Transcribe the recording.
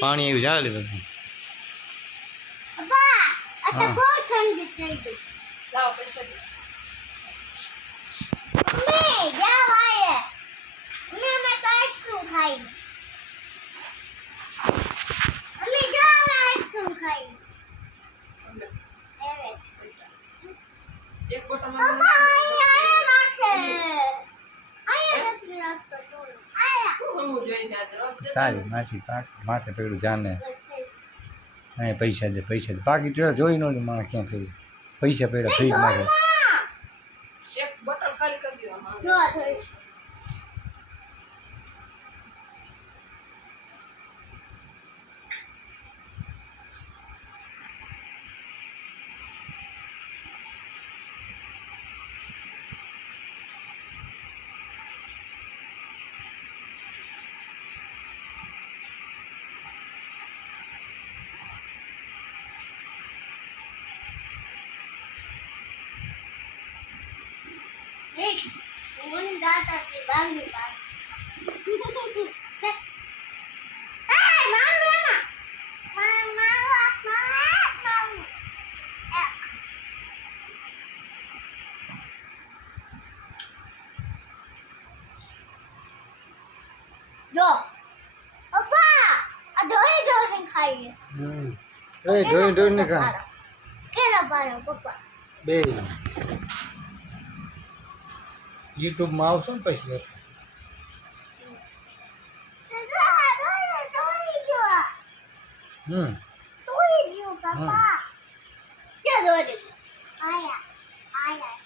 પાણી આવ્યું જા લીધું અબ્બા આ તો બહુ ઠંડી થઈ ગઈ લાવો પૈસા દે મમ્મી જાવ આયે મમ્મી અમે તો આઈસ્ક્રીમ ખાઈ મમ્મી જાવ આઈસ્ક્રીમ ખાઈ evet એક બોટલ પપ્પા આયા નાખે આયા નથી રાખતો તો આયા હું જોઈ જાજો તારી માસી પાક માથે પડ્યું જાને અહીં પૈસા દે બાકી તો જોઈ ન માણસ ક્યાં પડ્યું પૈસા પડ્યા ફ્રીજ નાખે એક બોટલ ખાલી કરી દો આમાં જો થોડી મને દાદાથી બાંધી પાડ જો પપ્પા આ ધોઈ ધોઈને ખાઈએ એ જોઈ ને ખા કેલા પાડો પપ્પા બે યુટ્યુબમાં આવશો ને પછી હમ પપ્પા આયા